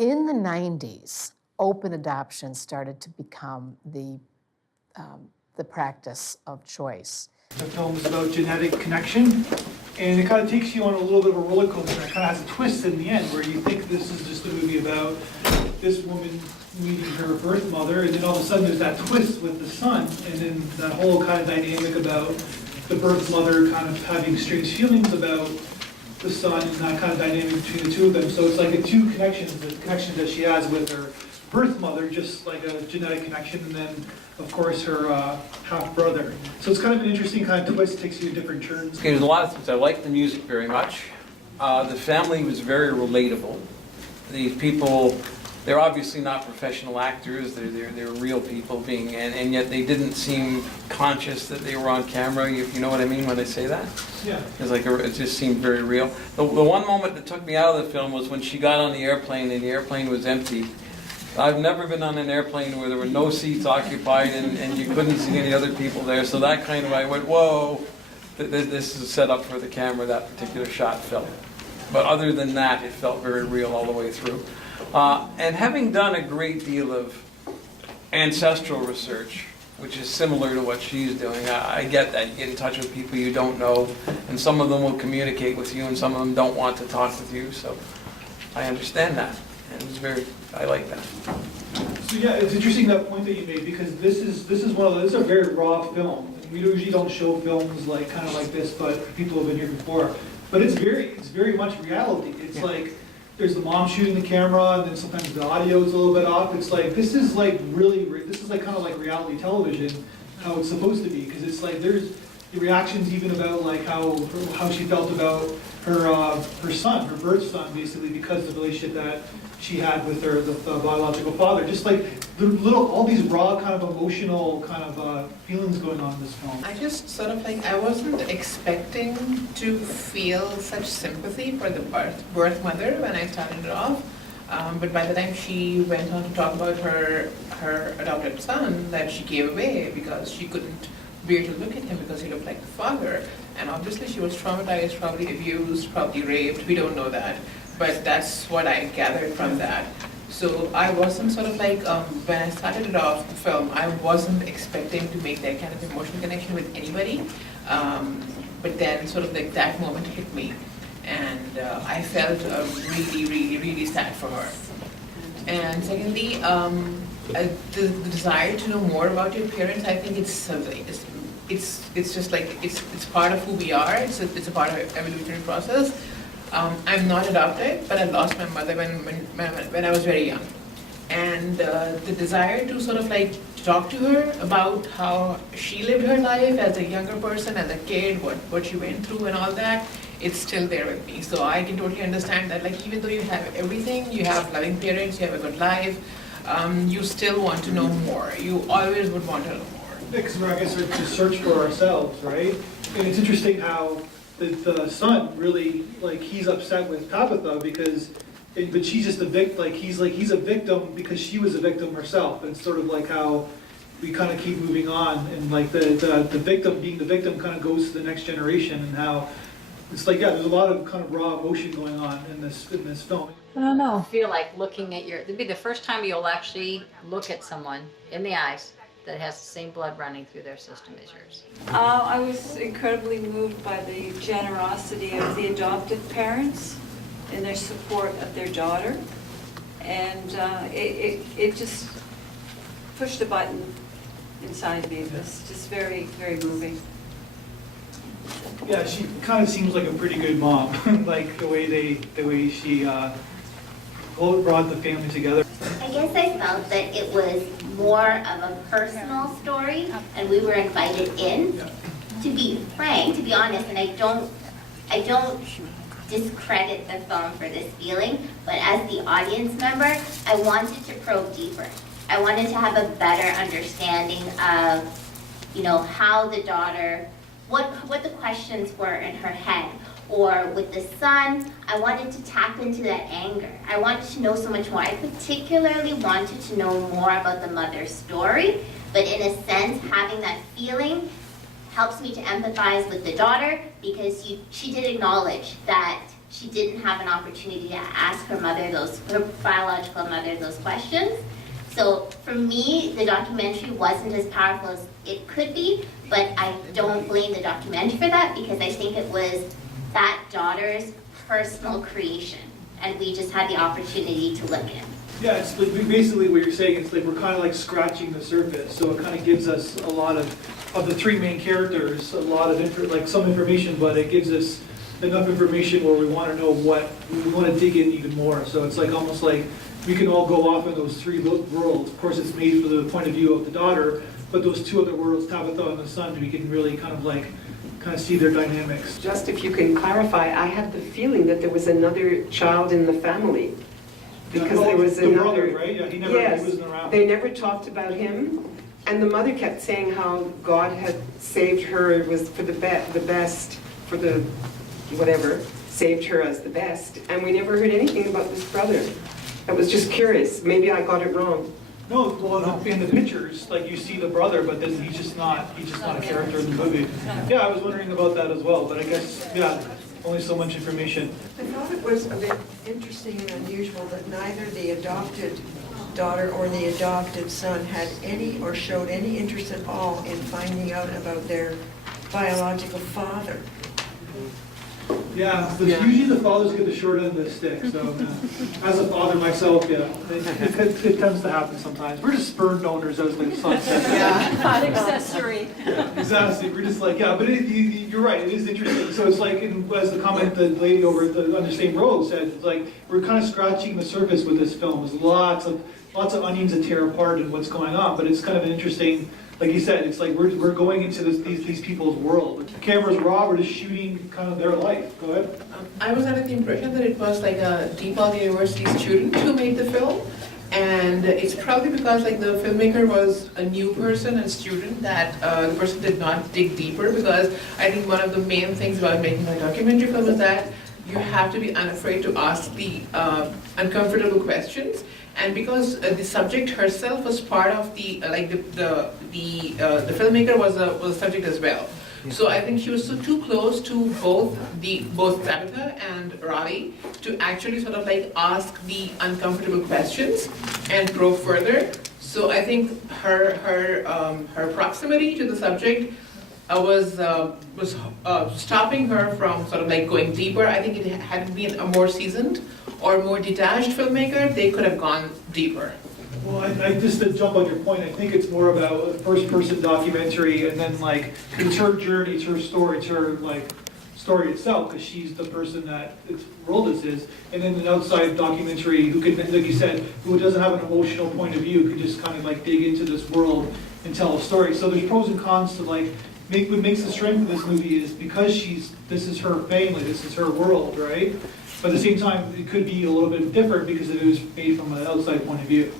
In the 90s, open adoption started to become the practice of choice. The film is about genetic connection, and it kind of takes you on a little bit of a roller coaster. It kind of has a twist in the end where you think this is just a movie about this woman meeting her birth mother, and then all of a sudden there's that twist with the son, and then that whole kind of dynamic about the birth mother kind of having strange feelings about the son, and that kind of dynamic between the two of them. So it's like the two connections, the connection that she has with her birth mother, just like a genetic connection, and then of course her half brother. So it's kind of an interesting kind of twist, takes you in different turns. Okay, there's a lot of things. I like the music very much. The family was very relatable. These people, they're obviously not professional actors. They're real people being, and yet they didn't seem conscious that they were on camera. You know what I mean when I say that? Yeah. It's like it just seemed very real. The one moment that took me out of the film was when she got on the airplane and the airplane was empty. I've never been on an airplane where there were no seats occupied and you couldn't see any other people there. So that kind of, I went, whoa, this is set up for the camera, that particular shot felt. But other than that, it felt very real all the way through. And having done a great deal of ancestral research, which is similar to what she's doing, I get that. You get in touch with people you don't know, and some of them will communicate with you, and some of them don't want to talk with you. So I understand that, and it's I like that. So yeah, it's interesting that point that you made, because this is a very raw film. We usually don't show films like kind of like this, but people have been here before. But it's very much reality. It's like there's the mom shooting the camera, and then sometimes the audio is a little bit off. It's like this is like kind of like reality television, how it's supposed to be, because it's like there's the reactions even about like how she felt about her son, her birth son, basically, because of the relationship that she had with the biological father. Just like all these raw kind of emotional kind of feelings going on in this film. I just sort of like, I wasn't expecting to feel such sympathy for the birth mother when I started it off. But by the time she went on to talk about her adopted son that she gave away because she couldn't bear to look at him because he looked like the father. And obviously she was traumatized, probably abused, probably raped, we don't know that. But that's what I gathered from that. So I wasn't sort of like, when I started it off, the film, I wasn't expecting to make that kind of emotional connection with anybody. But then sort of like that moment hit me. And I felt really, really, really sad for her. And secondly, the desire to know more about your parents, I think it's just like, it's part of who we are. It's a part of our evolutionary process. I'm not adopted, but I lost my mother when I was very young. And the desire to sort of like talk to her about how she lived her life as a younger person, as a kid, what she went through and all that, it's still there with me. So I can totally understand that, like, even though you have everything, you have loving parents, you have a good life, you still want to know more. You always would want to know more. Because we're, I guess, to search for ourselves, right? And it's interesting how the son really, like, he's upset with Tabitha because, but she's just a victim. Like he's a victim because she was a victim herself. And it's sort of like how we kind of keep moving on, and like the victim being the victim kind of goes to the next generation, and how it's like, yeah, there's a lot of kind of raw emotion going on in this film. I don't know. I feel like looking at it'd be the first time you'll actually look at someone in the eyes that has the same blood running through their system as yours. I was incredibly moved by the generosity of the adoptive parents in their support of their daughter. And it just pushed a button inside me. It was just very, very moving. Yeah, she kind of seems like a pretty good mom, like the way she brought the family together. I guess I felt that it was more of a personal story, and we were invited in. To be frank, to be honest, and I don't discredit the film for this feeling, but as the audience member, I wanted to probe deeper. I wanted to have a better understanding of, how the daughter, what the questions were in her head. Or with the son, I wanted to tap into that anger. I wanted to know so much more. I particularly wanted to know more about the mother's story, but in a sense, having that feeling helps me to empathize with the daughter, because she did acknowledge that she didn't have an opportunity to ask her biological mother, those questions. So for me, the documentary wasn't as powerful as it could be, but I don't blame the documentary for that, because I think it was that daughter's personal creation, and we just had the opportunity to look at it. Yeah, it's like basically what you're saying, it's like we're kind of like scratching the surface, so it kind of gives us a lot of the three main characters, a lot of like some information, but it gives us enough information where we want to know we want to dig in even more. So it's like almost like we can all go off in those three worlds. Of course, it's made from the point of view of the daughter, but those two other worlds, Tabitha and the son, we can really kind of see their dynamics. Just if you can clarify, I had the feeling that there was another child in the family. Because there was the another... brother, right? Yeah, he wasn't around. They never talked about him. And the mother kept saying how God had saved her, it was for the best, for the whatever, saved her as the best. And we never heard anything about this brother. I was just curious. Maybe I got it wrong. No, well, in the pictures, like you see the brother, but then he's just not a character in the movie. Yeah, I was wondering about that as well, but I guess, yeah, only so much information. I thought it was a bit interesting and unusual that neither the adopted daughter or the adopted son had any or showed any interest at all in finding out about their biological father. Yeah, but usually the fathers get the short end of the stick, so as a father myself, yeah, it tends to happen sometimes. We're just sperm donors, as the son said. An accessory. Exactly, we're just like, yeah, but you're right, it is interesting. So it's like, as the comment the lady over on the same road said, it's like, we're kind of scratching the surface with this film. There's lots of onions to tear apart and what's going on, but it's kind of an interesting, like you said, it's like we're going into these people's world. The camera's raw, we're just shooting kind of their life. Go ahead. I was under the impression that it was like a DePaul University student who made the film. And it's probably because like the filmmaker was a new person and student that the person did not dig deeper, because I think one of the main things about making a documentary film is that you have to be unafraid to ask the uncomfortable questions. And because the subject herself was part of the filmmaker was a subject as well. So I think she was too close to both Tabitha and Ravi to actually sort of like ask the uncomfortable questions and probe further. So I think her proximity to the subject was stopping her from sort of like going deeper. I think it had been a more seasoned or more detached filmmaker, they could have gone deeper. Well, I just to jump on your point, I think it's more about a first-person documentary, and then like it's her journey, it's her story, it's her like story itself, because she's the person that its world is, and then an outside documentary who can, like you said, who doesn't have an emotional point of view, can just kind of like dig into this world and tell a story. So there's pros and cons to like what makes the strength of this movie is because this is her family, this is her world, right? But at the same time, it could be a little bit different because it was made from an outside point of view.